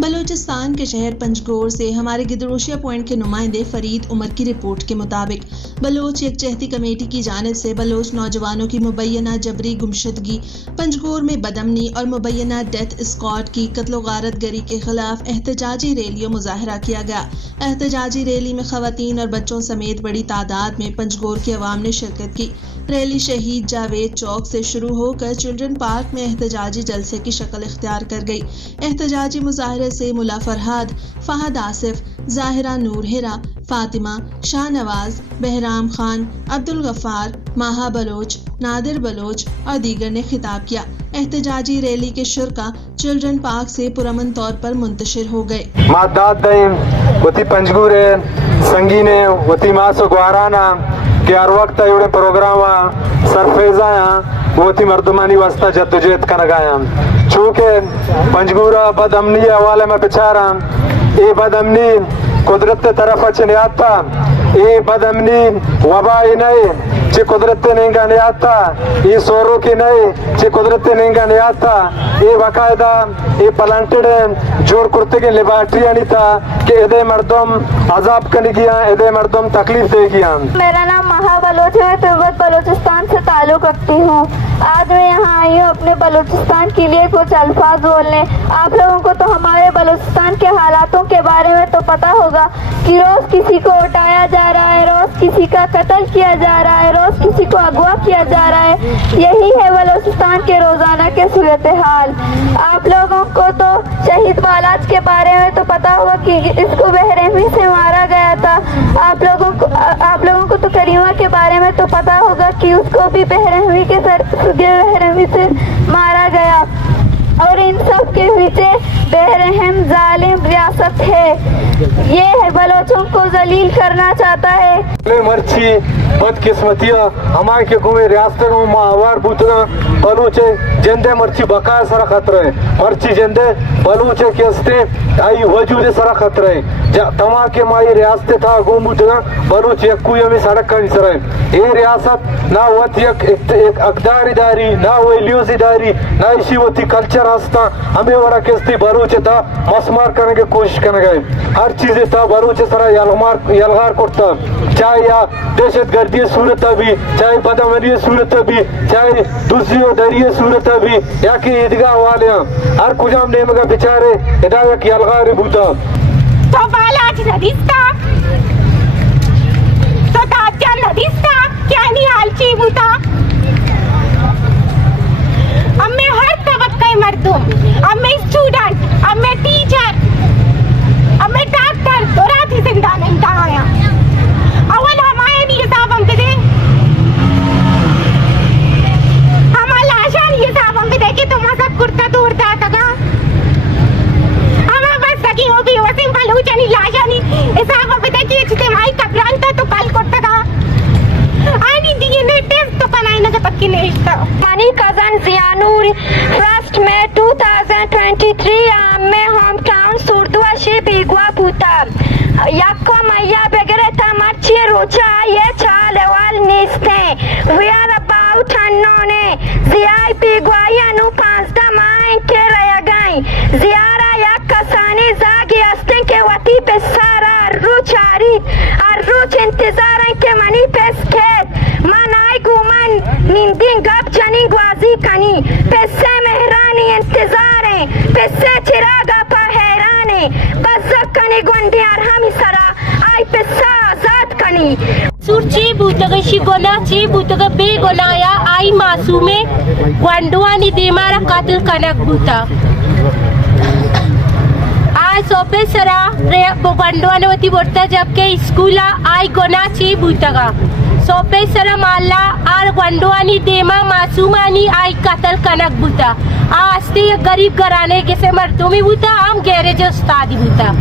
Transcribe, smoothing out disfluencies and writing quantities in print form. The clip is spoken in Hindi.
बलूचिस्तान के शहर पंजगोर से हमारे गिदरोशिया पॉइंट के नुमाइंदे फरीद उमर की रिपोर्ट के मुताबिक बलोच यकजहती कमेटी की जानिब से बलोच नौजवानों की मुबैना जबरी गुमशुदगी, पंजगोर में बदअमनी और मुबैना डेथ स्क्वाड की कत्लो गारत गरी के खिलाफ एहतजाजी रैली और मुजाहरा किया गया। एहतजाजी रैली में खवातीन और बच्चों समेत बड़ी तादाद में पंजगोर के अवाम ने शिरकत की। रैली शहीद जावेद चौक से शुरू होकर चिल्ड्रन पार्क में एहतजाजी जलसे की शक्ल इख्तियार कर गई। एहतजाजी मुजाहरे से मुला फरहाद, फहद आसिफ, जाहिरा नूर हिरा, फातिमा, शाहनवाज, बहराम खान, अब्दुल गफ्फार, माहा बलोच, नादिर बलोच और दीगर ने खिताब किया। एहतजाजी रैली के शुरका चिल्ड्रन पार्क से पुरअमन तौर पर मुंतशिर हो गए। पंजगूरे संगीने वती मासो ग्वाराना के हर वक्त एवढे प्रोग्राम सरफेजा वती मर्दमानी वास्ता जद्दोजहद करगाया। चूँकि पंजगूरा बदअमनी हवाले में बेचारा ये बदअमनी कुदरत तरफ अच्छे आता, ये बदअमनी वबा ही नहीं चे कुदरत नहीं गाने आता, ये सोरो की नहीं चे कुदरत नहीं गाने आता। ये बाकायदा ये प्लांटेड जोड़ कुर्ते के लेबार्ट्री नहीं था कि इधे मर्दम अजाब करने किया, इधे मर्दम तकलीफ दे किया। मेरा नाम महा बलोच है, तिब्बत बलूचिस्तान से ताल्लुक़ रखती हूँ। आज मैं यहाँ आई हूँ अपने बलूचिस्तान के लिए कुछ अल्फाज बोलने। आप लोगों को तो हमारे बलूचिस्तान के हालातों के बारे में तो पता होगा कि रोज़ किसी को उठाया जा रहा है, रोज़ किसी का कत्ल किया जा रहा है, रोज़ किसी को अगवा किया जा रहा है। यही है बलूचिस्तान के रोज़ाना के सूरत हाल। आप लोगों को तो शहीद बालाज के बारे में तो पता होगा कि इसको बेरहमी से मारा गया था। आप लोगों को तो करीमा के बारे में तो पता होगा कि उसको भी बेरहमी से मारा गया। और इन सब के पीछे बेरहम जालिम रियासत है। ये है बलोचों को जलील करना चाहता है। मर्ची बदकिस्मतिया हमारे के गुमे रियासत में माहवार बुतना बलूचे जिंदे मर्ची बकाया सारा खतरा है। मर्ची जिंदे बलूचे के अस्ते आई वजूद सारा खतरा है। तमा के माई रियासत था गुम बुतना बलूच यकुया में सड़क का निसरा है। ये रियासत ना वत एक अकदार इदारी, ना वो इलियोस इदारी, ना इसी वती कल्चर हस्ता हमें वरा किस्ती बलूच था मसमार करने की कोशिश करने गए। हर चीज़ था बलूच सारा यलगार करता, चाहे या दहशत गर्दी सूरत भी, चाहे बदअमनी सूरत भी, चाहे दूसरी दरिये सूरत भी, या कि ईदगाह वाले हर कुछ हम ने मगर बेचारे इदाया की यलगार बूता तो बालाज नदीस्ता तो ताजा नदीस्ता क्या नहीं हालची बूता। अब मैं हर तबके मर्दूम, अब मैं स्टूडेंट, अब मैं टीचर, अब मैं डॉक्टर दोरात ही जिंदा नहीं आया। अवल हमारे नहीं साहब हम दे हमारा लाशा नहीं साहब हम दे कि तुम सब कुर्ता तोड़ता था हमें बस सकी हो भी वैसे बलूच नहीं लाशा नहीं साहब हम दे कि इज्तिमाई कब्रान था तो कल करता था आनी डीएनए टेस्ट तो बनाई ना पक्की नहीं था। मनी कजन जियानूर 1 मई 2023 में होम टाउन सुरदुआ से बीगवा पूता यक्को मैया बगैर था मच्छी रोचा ये चाल वाल निस्ते वी आर अबाउट अनोने जियाई बीगवाई अनु 5 दमाई के रह गई जियारा यक कसाने जागी अस्ते के वती पे सारा रुचारी और रुच इंतजार के मनी पे स्केट मनाई गुमन निंदिंग गप जनी ग्वाजी कनी पैसे मेहरानी इंतजार है पैसे चिरागा पर हैराने बज़क कनी गुंडियार हम सरा आई पैसा आजाद कनी सुरची बूतगशी गोना ची बूतग बे गोनाया आई मासूमे ग्वांडुआनी देमारा कातिल कनक बूता आज सोपे सरा रे ग्वांडुआनवती बोलता जबकि स्कूला आई गोना ची बूतगा सोपे सरा माला आर ग्वांडुआनी देमा मासूमानी आई कातल कनक बूता आस्ती गरीब घराने के से मर्दों में बूता हम गैरेज उस्तादी बूता।